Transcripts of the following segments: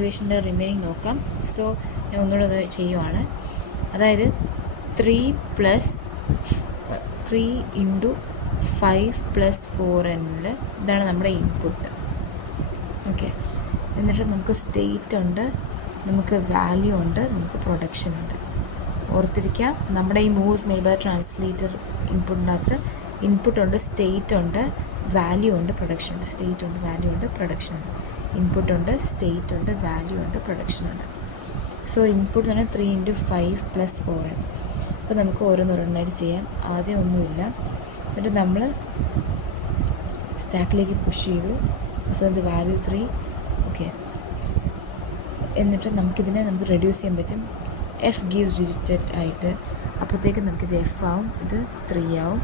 ഇവാലുവേഷൻ്റെ remaining നോക്കാം. So ഞാൻ ഒന്നുകൂടെ അത് ചെയ്യുവാണ്. അതായത് 3 ഇൻറ്റു 5 + 4n ഇതാണ് നമ്മുടെ ഇൻപുട്ട്. ഓക്കെ, എന്നിട്ട് നമുക്ക് സ്റ്റേറ്റ് ഉണ്ട്, നമുക്ക് വാല്യൂ ഉണ്ട്, നമുക്ക് പ്രൊഡക്ഷൻ ഉണ്ട്. ഓർത്തിരിക്കാം, നമ്മുടെ ഈ മൂവ്സ് മെയ്ഡ് ബൈ ട്രാൻസ്ലേറ്റർ ഇൻപുട്ടിനകത്ത് ഇൻപുട്ടുണ്ട്, സ്റ്റേറ്റ് ഉണ്ട്, വാല്യൂ ഉണ്ട്, പ്രൊഡക്ഷൻ ഉണ്ട്. സ്റ്റേറ്റ് ഉണ്ട്, വാല്യൂ ഉണ്ട്, പ്രൊഡക്ഷൻ ഉണ്ട്. ഇൻപുട്ടുണ്ട്, സ്റ്റേറ്റ് ഉണ്ട്, വാല്യൂ ഉണ്ട്, പ്രൊഡക്ഷൻ ഉണ്ട്. സോ ഇൻപുട്ട് എന്ന് പറഞ്ഞാൽ 3 ഇൻറ്റു 5 + 4n. അപ്പോൾ നമുക്ക് ഓരോന്നോരോന്നായിട്ട് ചെയ്യാം. ആദ്യം ഒന്നുമില്ല, എന്നിട്ട് നമ്മൾ സ്റ്റാക്കിലേക്ക് പുഷ് ചെയ്തു. സോ അത് വാല്യൂ 3. ഓക്കെ, എന്നിട്ട് നമുക്ക് റെഡ്യൂസ് ചെയ്യാൻ പറ്റും. എഫ് ഗീവ്സ് ഡിജിറ്റഡ് ആയിട്ട്, അപ്പോഴത്തേക്ക് നമുക്കിത് എഫ് ആവും, ഇത് 3 ആവും.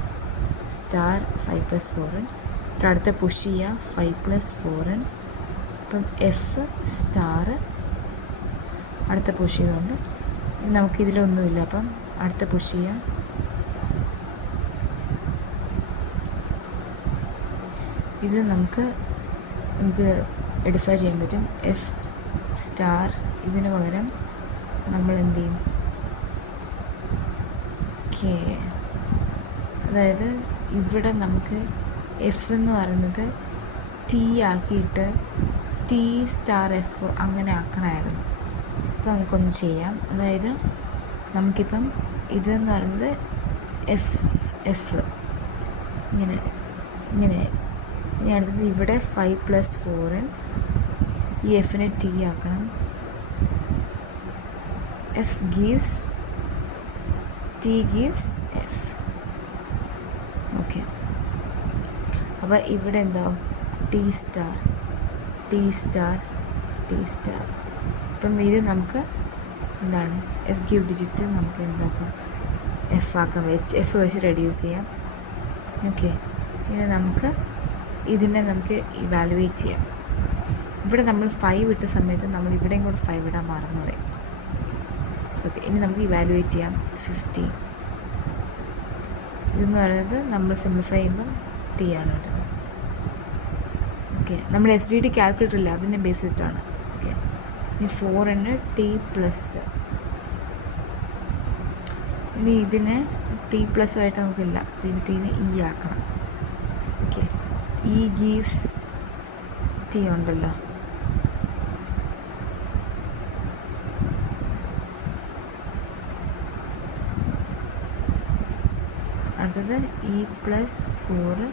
Star 5 + 4n. എന്നിട്ട് അടുത്ത പുഷ് ചെയ്യുക 5 + 4n. അപ്പം എഫ് സ്റ്റാർ അടുത്ത പുഷ് ചെയ്തുകൊണ്ട് നമുക്കിതിലൊന്നുമില്ല. അപ്പം അടുത്ത പുഷ് ചെയ്യാം. ഇത് നമുക്ക് എഡിഫൈ ചെയ്യാൻ പറ്റും. എഫ് സ്റ്റാർ ഇതിന് പകരം നമ്മൾ എന്ത് ചെയ്യും? ഓക്കെ, അതായത് ഇവിടെ നമുക്ക് എഫ് എന്ന് പറയുന്നത് ടി ആക്കിയിട്ട് ടി സ്റ്റാർ എഫ് അങ്ങനെ ആക്കണമായിരുന്നു. അപ്പോൾ നമുക്കൊന്ന് ചെയ്യാം. അതായത് നമുക്കിപ്പം ഇതെന്ന് പറയുന്നത് എഫ് ഇങ്ങനെ ഇനി അടുത്തത് ഇവിടെ 5 + 4n. ഈ എഫിനെ ടി ആക്കണം. F gives T gives F. Okay, അപ്പോൾ ഇവിടെ എന്താവും? T star T star T star. ഇപ്പം ഇത് നമുക്ക് എന്താണ്? എഫ് ഗീവ് ഡിജിറ്റ് നമുക്ക് എന്താക്കാം? എഫ് ആക്കാൻ എഫ് വെച്ച് റെഡ്യൂസ് ചെയ്യാം. ഓക്കെ, ഇനി നമുക്ക് നമുക്ക് ഇവാലുവേറ്റ് ചെയ്യാം. ഇവിടെ നമ്മൾ 5 ഇട്ട സമയത്ത് നമ്മൾ ഇവിടെയും കൂടെ 5 ഇടാൻ മറന്നുപോയി. ഓക്കെ, ഇനി നമുക്ക് ഇവാലുവേറ്റ് ചെയ്യാം. 15 ഇതെന്ന് പറയുന്നത് നമ്മൾ സിംപ്ലിഫൈ ചെയ്യുമ്പോൾ ടി ആണ് കേട്ടത്. ഓക്കെ, നമ്മൾ SGD കാൽക്കുലേറ്റർ ഇല്ല, അതിൻ്റെ ബേസ് ചെയ്തിട്ടാണ്. ഓക്കെ, ഇനി 4n ടി പ്ലസ്. ഇനി ഇതിന് ടി പ്ലസ് ആയിട്ട് നമുക്കില്ല, അപ്പോൾ ഇത് ടീനെ ഇ ആക്കണം. ഓക്കെ, ഇ ഗീവ്സ് ടി ഉണ്ടല്ലോ. അടുത്തത് ഇ + 4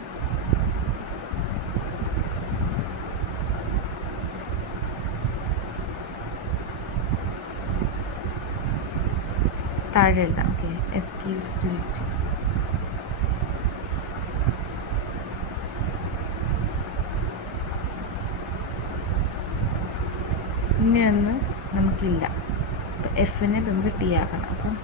താഴെ എഴുതാം. Okay, F gives digit. ഇങ്ങനെയൊന്നും നമുക്കില്ല. അപ്പം എഫിനെ നമുക്ക് ടി ആക്കണം. അപ്പം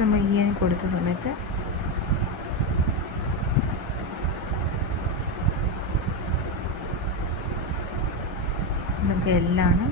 നമ്മൾ ഈ കൊടുത്ത സമയത്ത് നമുക്ക് എല്ലാണ്